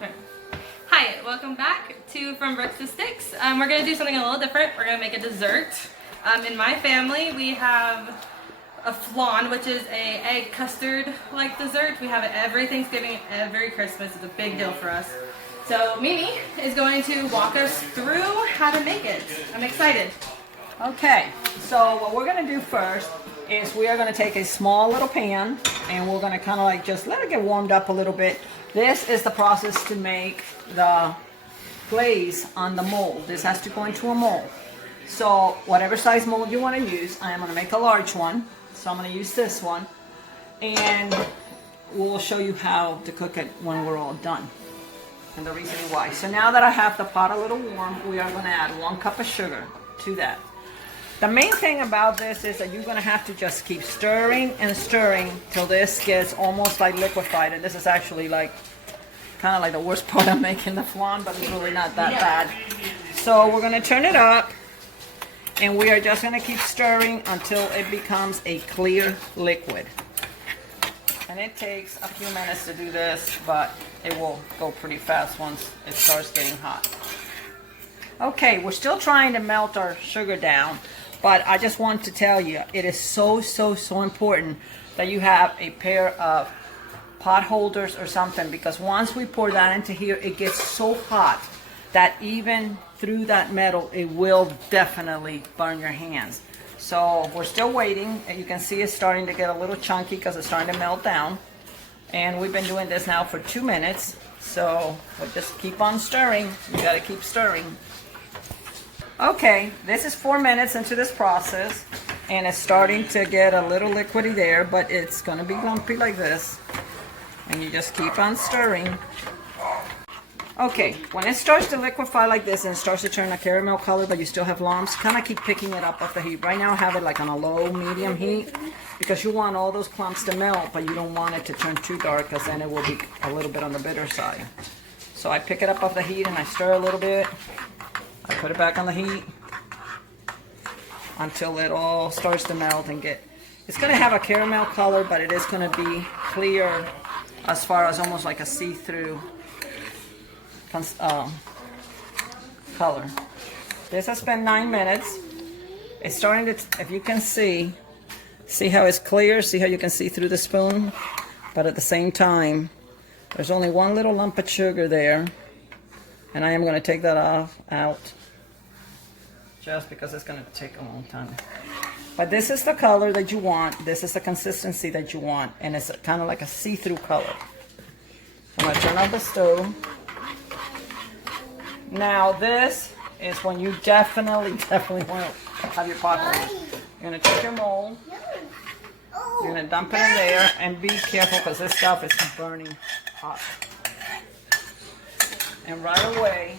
Okay. Hi, welcome back to From Bricks to Sticks. We're going to do something a little different. We're going to make a dessert. In my family, we have a flan, which is a egg custard-like dessert. We have it every Thanksgiving and every Christmas. It's a big deal for us. So Mimi is going to walk us through how to make it. I'm excited. Okay, so what we're going to do first is we are going to take a small little pan and we're going to kind of like just let it get warmed up a little bit. This is the process to make the glaze on the mold. This has to go into a mold. So whatever size mold you want to use, I am going to make a large one. So I'm going to use this one and we'll show you how to cook it when we're all done and the reason why. So now that I have the pot a little warm, we are going to add 1 cup of sugar to that. The main thing about this is that you're going to have to just keep stirring and stirring till this gets almost like liquefied. And this is actually like kind of like the worst part of making the flan, but it's really not that bad. So we're going to turn it up and we are just going to keep stirring until it becomes a clear liquid. And it takes a few minutes to do this, but it will go pretty fast once it starts getting hot. Okay, we're still trying to melt our sugar down. But I just want to tell you, it is so important that you have a pair of pot holders or something, because once we pour that into here, it gets so hot that even through that metal, it will definitely burn your hands. So we're still waiting, and you can see it's starting to get a little chunky because it's starting to melt down. And we've been doing this now for 2 minutes, so we'll just keep on stirring. You gotta keep stirring. Okay, this is 4 minutes into this process and it's starting to get a little liquidy there, but it's going to be lumpy like this. And you just keep on stirring. Okay, when it starts to liquefy like this and it starts to turn a caramel color but you still have lumps, kind of keep picking it up off the heat. Right now I have it like on a low, medium heat because you want all those clumps to melt, but you don't want it to turn too dark because then it will be a little bit on the bitter side. So I pick it up off the heat and I stir a little bit. I put it back on the heat until it all starts to melt and get, it's going to have a caramel color, but it is going to be clear as far as almost like a see-through color. This has been 9 minutes. It's starting to, if you can see how it's clear, see how you can see through the spoon, but at the same time, there's only one little lump of sugar there. And I am going to take that out just because it's going to take a long time. But this is the color that you want. This is the consistency that you want. And it's kind of like a see-through color. I'm going to turn off the stove. Now this is when you definitely want to have your pot ready. You're going to take your mold. You're going to dump it in there. And be careful because this stuff is burning hot. And right away,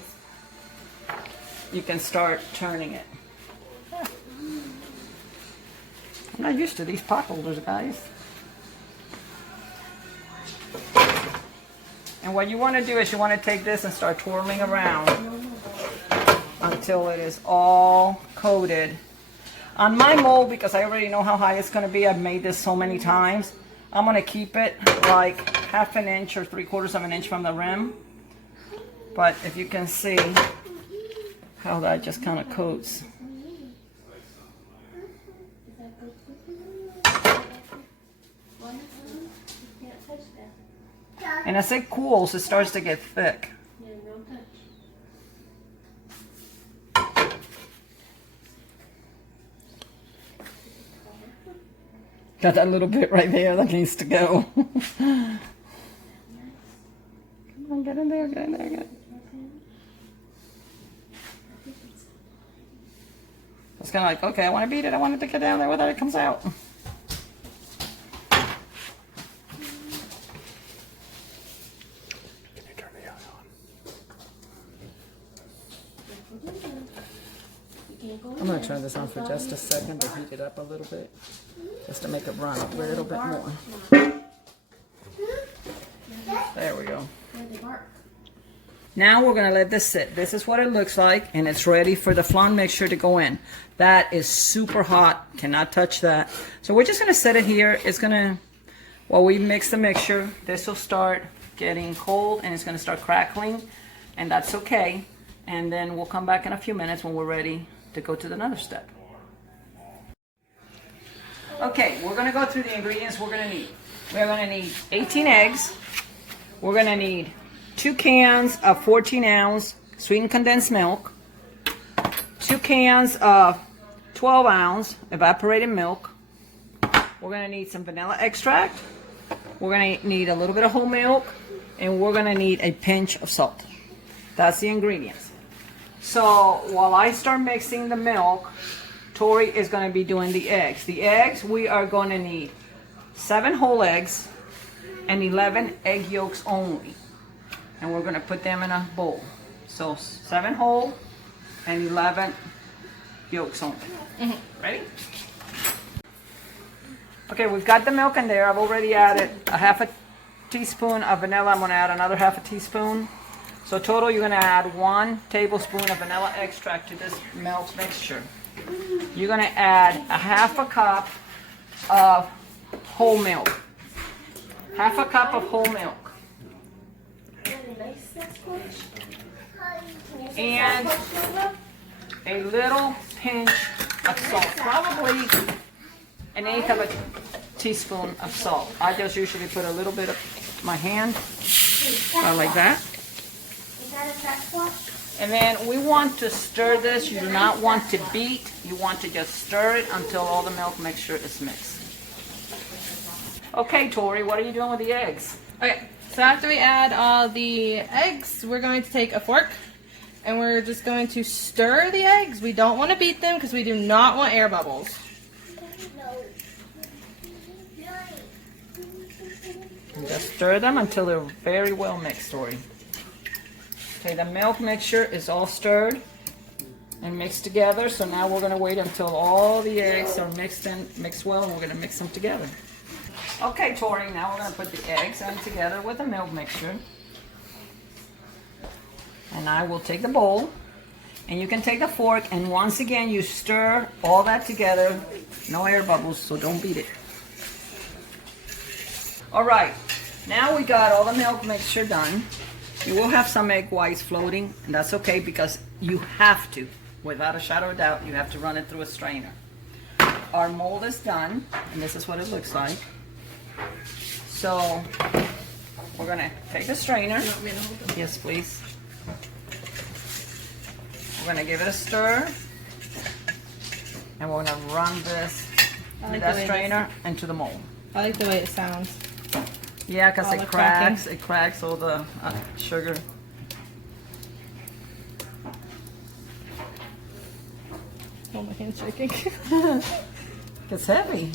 you can start turning it. I'm not used to these pot holders, guys. And what you want to do is you want to take this and start twirling around until it is all coated. On my mold, because I already know how high it's going to be, I've made this so many times, I'm going to keep it like 1/2 inch or 3/4 of an inch from the rim. But if you can see how that just kind of coats. And as it cools, it starts to get thick. Got that little bit right there that needs to go. Come on, get in there, get in there, get in there. It's kind of like, okay, I want to beat it. I want it to get down there without it comes out. Can you turn the eye on? I'm going to turn this on for just a second to heat it up a little bit. Just to make it run a little bit more. There we go. Now we're going to let this sit. This is what it looks like, and it's ready for the flan mixture to go in. That is super hot. Cannot touch that. So we're just going to set it here. It's going to, while we mix the mixture, this will start getting cold and it's going to start crackling, and that's okay. And then we'll come back in a few minutes when we're ready to go to the another step. Okay, we're going to go through the ingredients we're going to need. We're going to need 18 eggs. We're going to need 2 cans of 14-ounce sweetened condensed milk, 2 cans of 12-ounce evaporated milk. We're going to need some vanilla extract. We're going to need a little bit of whole milk, and we're going to need a pinch of salt. That's the ingredients. So while I start mixing the milk, Tori is going to be doing the eggs. The eggs, we are going to need 7 whole eggs and 11 egg yolks only. And we're going to put them in a bowl. So 7 whole and 11 yolks only. Ready? Okay, we've got the milk in there. I've already added a half a teaspoon of vanilla. I'm going to add another half a teaspoon. So total, you're going to add 1 tablespoon of vanilla extract to this milk mixture. You're going to add a half a cup of whole milk. Half a cup of whole milk. And a little pinch of salt, probably an eighth of a teaspoon of salt. I just usually put a little bit of my hand, like that. And then we want to stir this. You do not want to beat. You want to just stir it until all the milk mixture is mixed. Okay, Tori, what are you doing with the eggs? Okay, so after we add all the eggs, we're going to take a fork and we're just going to stir the eggs. We don't want to beat them because we do not want air bubbles. And just stir them until they're very well mixed, Tori. Okay, the milk mixture is all stirred and mixed together. So now we're going to wait until all the eggs are mixed well, and we're going to mix them together. Okay, Tori, now we're going to put the eggs in together with the milk mixture. And I will take the bowl, and you can take the fork, and once again you stir all that together. No air bubbles, so don't beat it. All right, now we got all the milk mixture done. You will have some egg whites floating, and that's okay because you have to, without a shadow of doubt, you have to run it through a strainer. Our mold is done, and this is what it looks like. So we're gonna take the strainer. Yes, please. We're gonna give it a stir, and we're gonna run this with that strainer into the mold. I like the way it sounds. Yeah, because All it the cracks. cracking. It cracks all the sugar. Oh, my hand's shaking. It's heavy.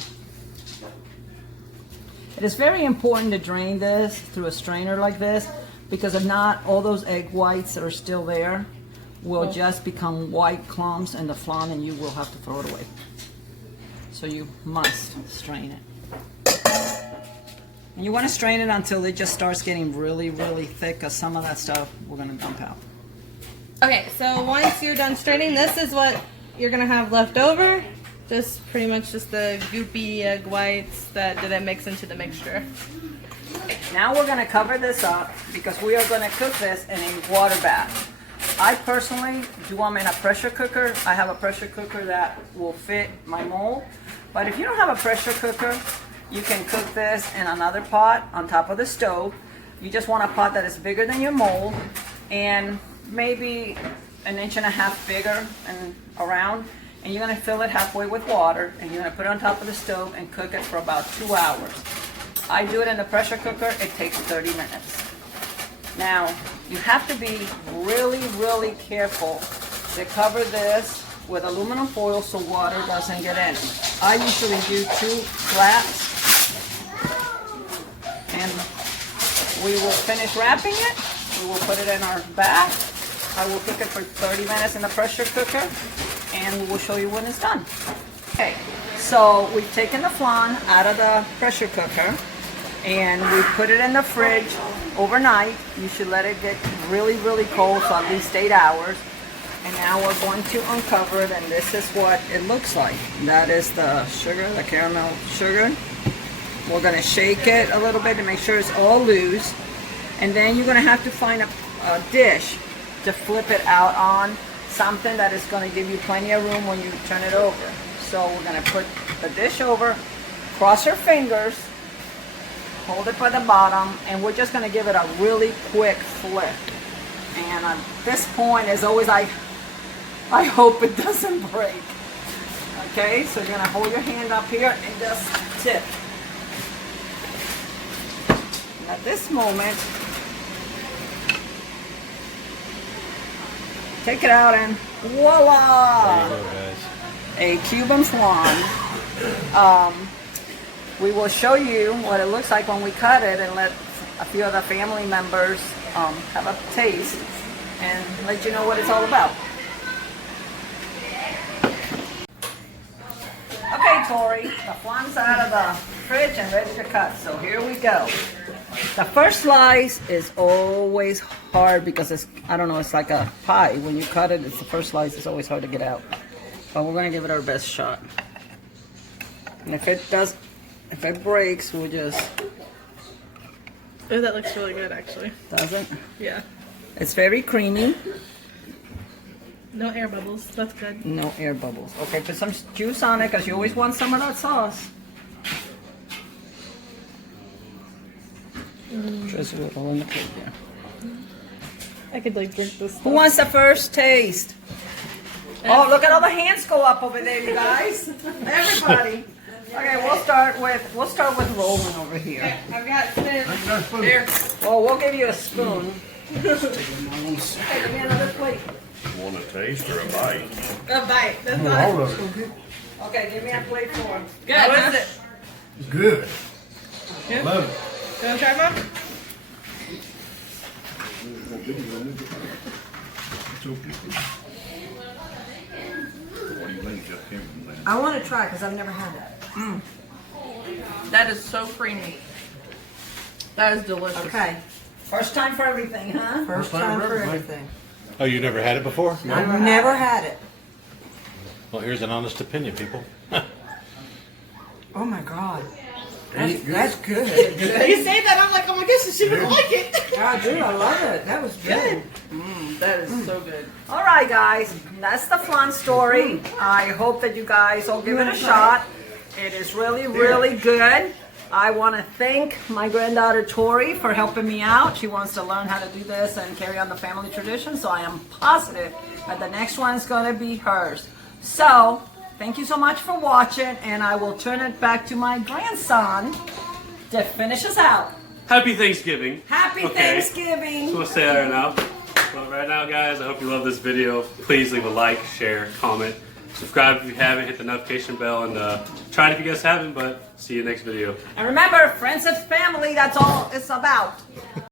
It is very important to drain this through a strainer like this, because if not, all those egg whites that are still there will just become white clumps, and the flan and you will have to throw it away. So you must strain it. And you want to strain it until it just starts getting really, really thick, because some of that stuff we're going to dump out. Okay, so once you're done straining, this is what you're going to have left over. Just pretty much just the goopy egg whites that didn't mix into the mixture. Now we're going to cover this up because we are going to cook this in a water bath. I personally do them in a pressure cooker. I have a pressure cooker that will fit my mold. But if you don't have a pressure cooker, you can cook this in another pot on top of the stove. You just want a pot that is bigger than your mold and maybe 1.5 inches bigger and around. And you're going to fill it halfway with water, and you're going to put it on top of the stove and cook it for about 2 hours. I do it in the pressure cooker. It takes 30 minutes. Now, you have to be really, really careful to cover this with aluminum foil so water doesn't get in. I usually do 2 flaps, and we will finish wrapping it. We will put it in our bath. I will cook it for 30 minutes in the pressure cooker, and we will show you when it's done. Okay, so we've taken the flan out of the pressure cooker, and we put it in the fridge overnight. You should let it get really, really cold, so at least 8 hours. And now we're going to uncover it, and this is what it looks like. That is the sugar, the caramel sugar. We're going to shake it a little bit to make sure it's all loose. And then you're gonna have to find a dish to flip it out on, something that is gonna give you plenty of room when you turn it over. So we're gonna put the dish over, cross your fingers, hold it by the bottom, and we're just gonna give it a really quick flip. And at this point, as always, I hope it doesn't break. Okay, so you're gonna hold your hand up here and just tip. And at this moment, take it out and voila! There you go, guys. A Cuban flan. We will show you what it looks like when we cut it and let a few of the family members have a taste and let you know what it's all about. Okay, Tori, the flan's out of the fridge and ready to cut, so here we go. The first slice is always hard because it's, I don't know, it's like a pie. When you cut it, it's the first slice, it's always hard to get out. But we're gonna give it our best shot. And if it breaks, we'll just... Oh, that looks really good, actually. Does it? Yeah. It's very creamy. No air bubbles. That's good. No air bubbles. Okay, put some juice on it because you always want some of that sauce. Just a little in the plate there. I could like drink this. Who wants the first taste? Oh, look at all the hands go up over there, you guys. Everybody. Okay, we'll start with Roland over here. I've got spoons. Here. Oh, we'll give you a spoon. Okay, give me another plate. Want a taste or a bite? A bite. That's All not of it. Okay, give me a plate for him. good. How is it? Good. Yeah. Love it. You want to try, Mom? It's okay. What do you think, Jeff Cameron? I want to try because I've never had that. That is so creamy. That is delicious. Okay. First time for everything, huh? First time for everything. Oh, you never had it before? I've never had it. Well, here's an honest opinion, people. Oh my God. That's good. You say that, I'm like, oh my gosh, she would like it. I do. I love it. That was good. That is so good. All right, guys. That's the flan story. I hope that you guys all give it a shot. It is really, really good. I want to thank my granddaughter Tori for helping me out. She wants to learn how to do this and carry on the family tradition, so I am positive that the next one is going to be hers. So, thank you so much for watching, and I will turn it back to my grandson to finish us out. Happy Thanksgiving. Happy Okay. Thanksgiving! We'll say that right now. Well, right now, guys, I hope you love this video. Please leave a like, share, comment, subscribe if you haven't, hit the notification bell, and try it if you guys haven't, but see you next video. And remember, friends and family, that's all it's about.